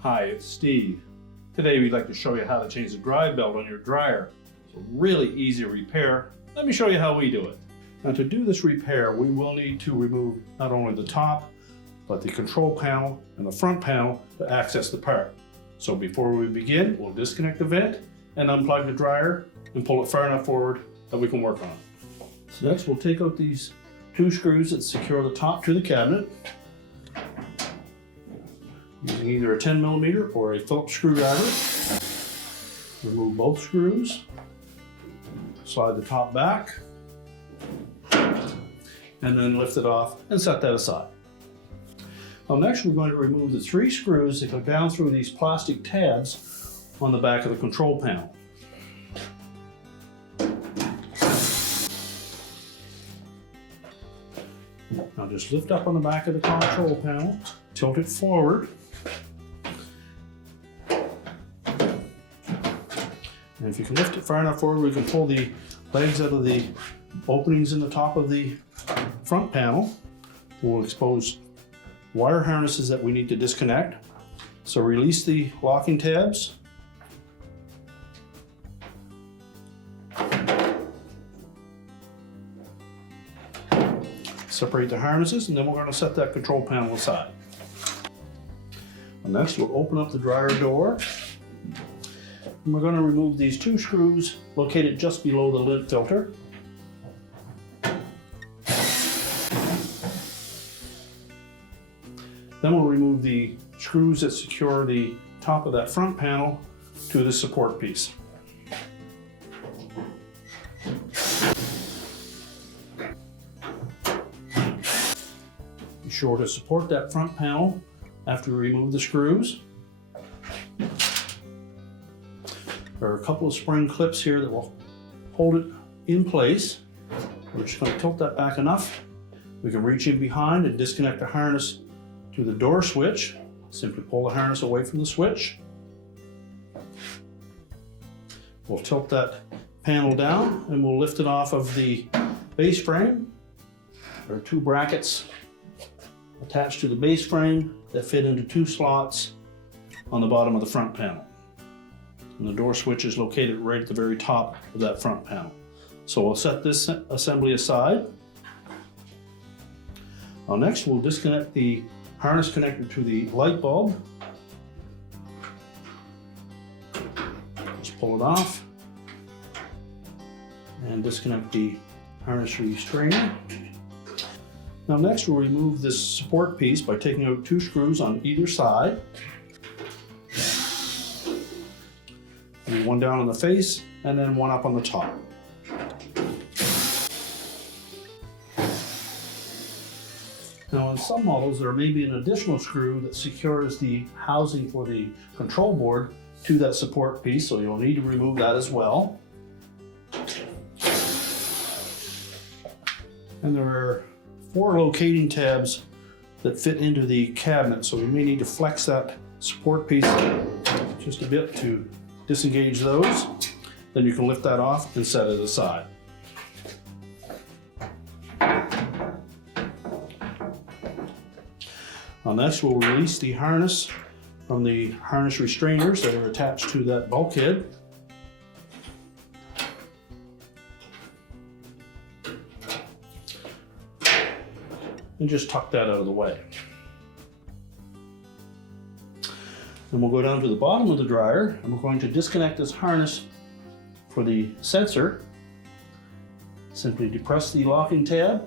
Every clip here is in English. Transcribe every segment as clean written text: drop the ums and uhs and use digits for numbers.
Hi, it's Steve. Today we'd like to show you how to change the drive belt on your dryer. It's a really easy repair. Let me show you how we do it. Now to do this repair, we will need to remove not only the top, but the control panel and the front panel to access the part. So before we begin, we'll disconnect the vent and unplug the dryer and pull it far enough forward that we can work on it. So next we'll take out these two screws that secure the top to the cabinet. Using either a 10mm or a Phillips screwdriver. Remove both screws. Slide the top back. And then lift it off and set that aside. Now next we're going to remove the 3 screws that go down through these plastic tabs on the back of the control panel. Now just lift up on the back of the control panel, tilt it forward. And if you can lift it far enough forward, we can pull the legs out of the openings in the top of the front panel. We'll expose wire harnesses that we need to disconnect. So release the locking tabs. Separate the harnesses, and then we're going to set that control panel aside. And next we'll open up the dryer door. And we're going to remove these 2 screws located just below the lint filter. Then we'll remove the screws that secure the top of that front panel to the support piece. Be sure to support that front panel after you remove the screws. There are a couple of spring clips here that will hold it in place. We're just going to tilt that back enough. We can reach in behind and disconnect the harness to the door switch. Simply pull the harness away from the switch. We'll tilt that panel down and we'll lift it off of the base frame. There are 2 brackets attached to the base frame that fit into 2 slots on the bottom of the front panel. And the door switch is located right at the very top of that front panel. So we'll set this assembly aside. Now next we'll disconnect the harness connector to the light bulb. Just pull it off and disconnect the harness restrainer. Now next we'll remove this support piece by taking out 2 screws on either side. And 1 down on the face and then 1 up on the top. Now in some models there may be an additional screw that secures the housing for the control board to that support piece, so you'll need to remove that as well. And there are 4 locating tabs that fit into the cabinet, so we may need to flex that support piece just a bit to disengage those. Then you can lift that off and set it aside. Now next we'll release the harness from the harness restrainers that are attached to that bulkhead. And just tuck that out of the way. Then we'll go down to the bottom of the dryer and we're going to disconnect this harness for the sensor. Simply depress the locking tab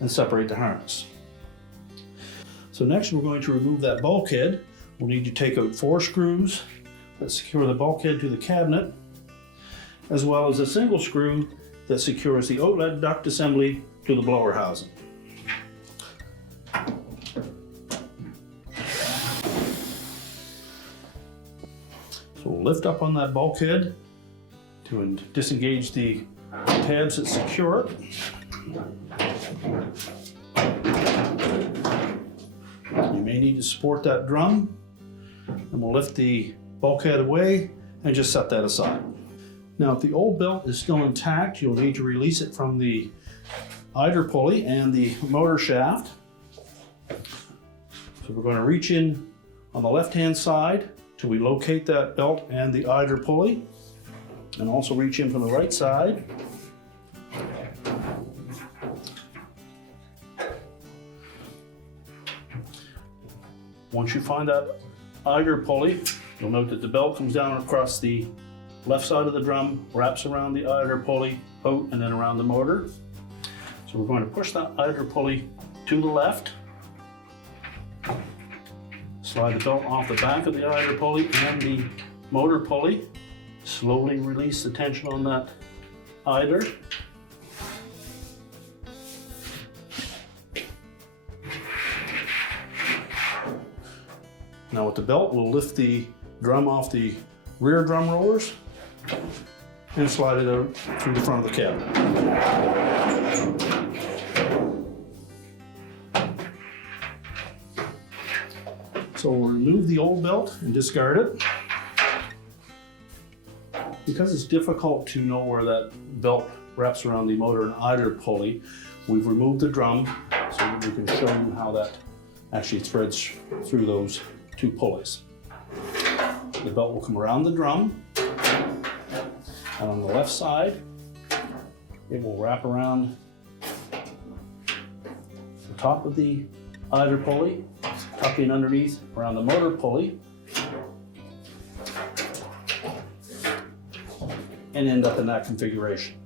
and separate the harness. So next we're going to remove that bulkhead. We'll need to take out 4 screws that secure the bulkhead to the cabinet, as well as a single screw that secures the outlet duct assembly to the blower housing. So we'll lift up on that bulkhead to disengage the tabs that secure it. You may need to support that drum, and we'll lift the bulkhead away and just set that aside. Now, if the old belt is still intact, you'll need to release it from the idler pulley and the motor shaft. So we're going to reach in on the left-hand side till we locate that belt and the idler pulley, and also reach in from the right side. Once you find that idler pulley, you'll note that the belt comes down across the left side of the drum, wraps around the idler pulley, out, and then around the motor. So we're going to push that idler pulley to the left, slide the belt off the back of the idler pulley and the motor pulley, slowly release the tension on that idler. Now with the belt, we'll lift the drum off the rear drum rollers and slide it out through the front of the cab. So we'll remove the old belt and discard it. Because it's difficult to know where that belt wraps around the motor and idler pulley, we've removed the drum so that we can show you how that actually threads through those two pulleys. The belt will come around the drum, and on the left side, it will wrap around the top of the idler pulley, tuck in underneath around the motor pulley, and end up in that configuration.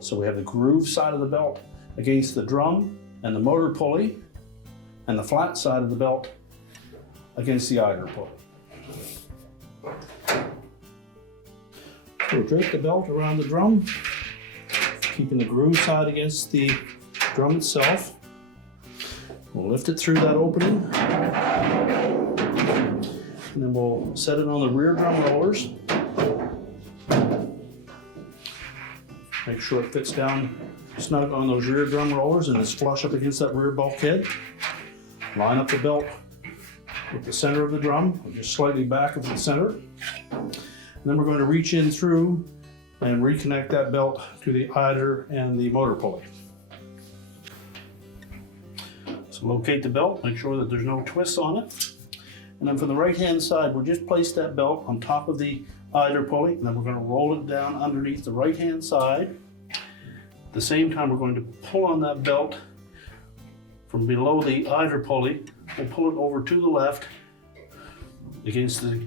So we have the groove side of the belt against the drum and the motor pulley, and the flat side of the belt against the idler pulley. We'll drape the belt around the drum, keeping the groove side against the drum itself. We'll lift it through that opening, and then we'll set it on the rear drum rollers. Make sure it fits down snug on those rear drum rollers and is flush up against that rear bulkhead. Line up the belt with the center of the drum, or just slightly back of the center. And then we're going to reach in through and reconnect that belt to the idler and the motor pulley. So locate the belt, make sure that there's no twists on it. And then from the right-hand side, we'll just place that belt on top of the idler pulley, and then we're going to roll it down underneath the right-hand side. At the same time, we're going to pull on that belt from below the idler pulley. We'll pull it over to the left against the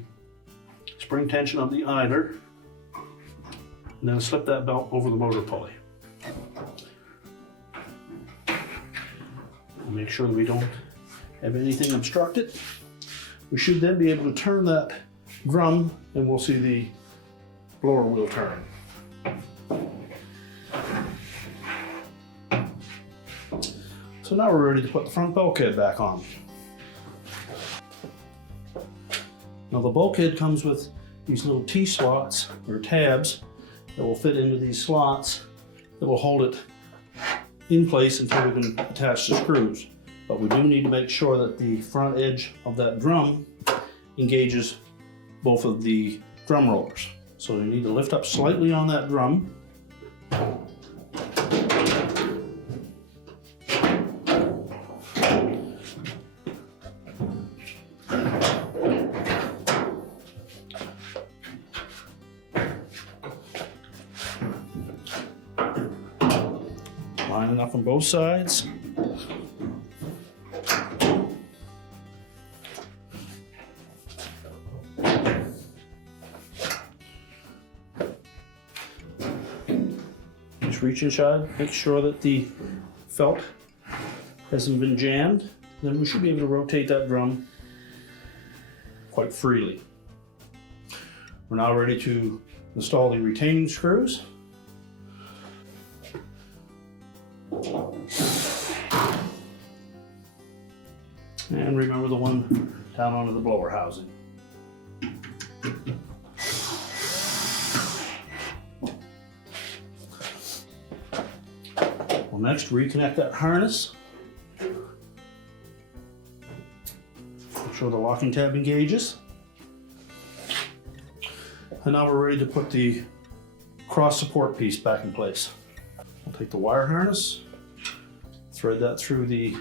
spring tension of the idler, and then slip that belt over the motor pulley. We'll make sure that we don't have anything obstructed. We should then be able to turn that drum, and we'll see the blower wheel turn. So now we're ready to put the front bulkhead back on. Now the bulkhead comes with these little T-slots or tabs that will fit into these slots that will hold it in place until we can attach the screws. But we do need to make sure that the front edge of that drum engages both of the drum rollers. So you need to lift up slightly on that drum. Line it up on both sides. Just reach inside, make sure that the felt hasn't been jammed. Then we should be able to rotate that drum quite freely. We're now ready to install the retaining screws. And remember the one down onto the blower housing. We'll next reconnect that harness. Make sure the locking tab engages. And now we're ready to put the cross support piece back in place. We'll take the wire harness, thread that through the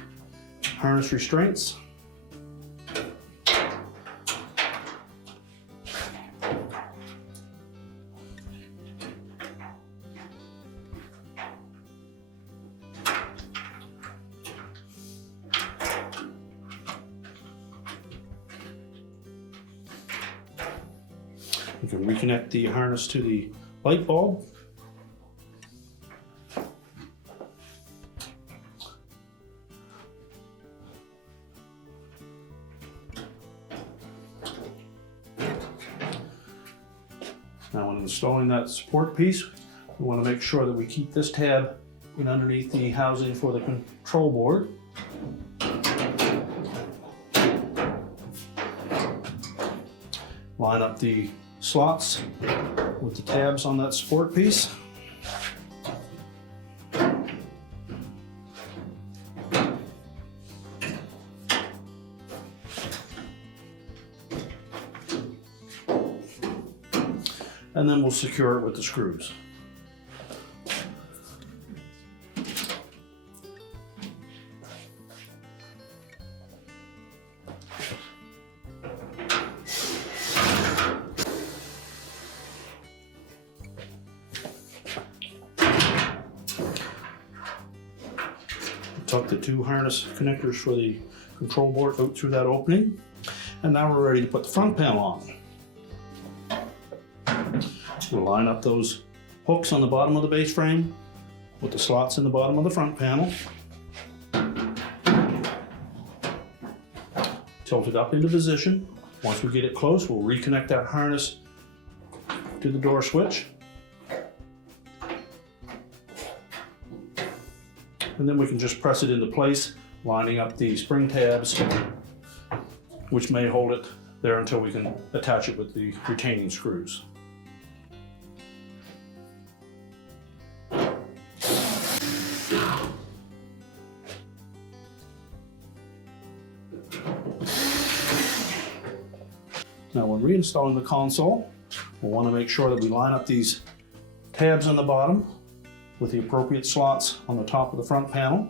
harness restraints. You can reconnect the harness to the light bulb. Now when installing that support piece, we want to make sure that we keep this tab in underneath the housing for the control board. Line up the slots with the tabs on that support piece. And then we'll secure it with the screws. Tuck the two harness connectors for the control board out through that opening. And now we're ready to put the front panel on. We'll line up those hooks on the bottom of the base frame with the slots in the bottom of the front panel. Tilt it up into position. Once we get it close, we'll reconnect that harness to the door switch. And then we can just press it into place, lining up the spring tabs, which may hold it there until we can attach it with the retaining screws. Now when reinstalling the console, we'll want to make sure that we line up these tabs on the bottom with the appropriate slots on the top of the front panel.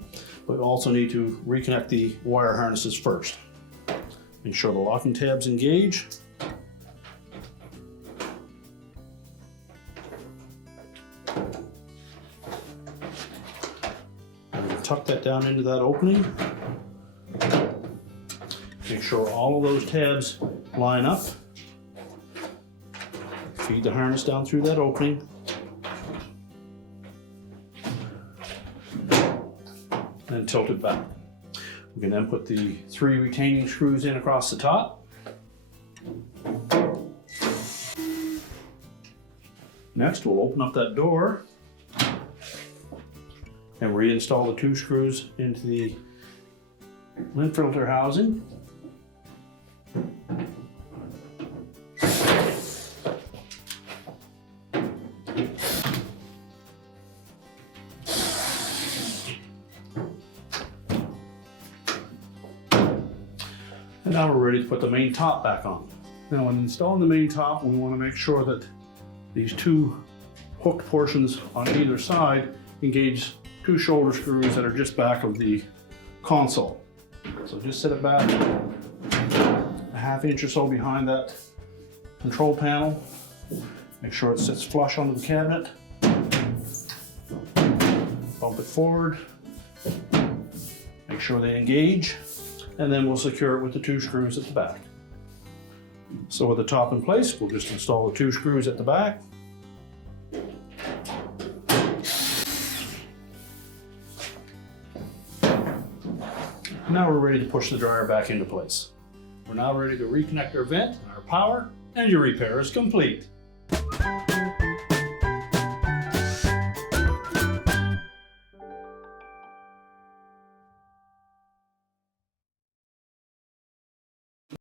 But we also need to reconnect the wire harnesses first. Make sure the locking tabs engage. And we'll tuck that down into that opening. Make sure all of those tabs line up. Feed the harness down through that opening. And tilt it back. We can then put the 3 retaining screws in across the top. Next, we'll open up that door and reinstall the 2 screws into the lint filter housing. And now we're ready to put the main top back on. Now when installing the main top, we want to make sure that these 2 hooked portions on either side engage 2 shoulder screws that are just back of the console. So just set it back a ½ inch or so behind that control panel. Make sure it sits flush onto the cabinet. Bump it forward. Make sure they engage. And then we'll secure it with the 2 screws at the back. So with the top in place, we'll just install the 2 screws at the back. Now we're ready to push the dryer back into place. We're now ready to reconnect our vent and our power, and your repair is complete.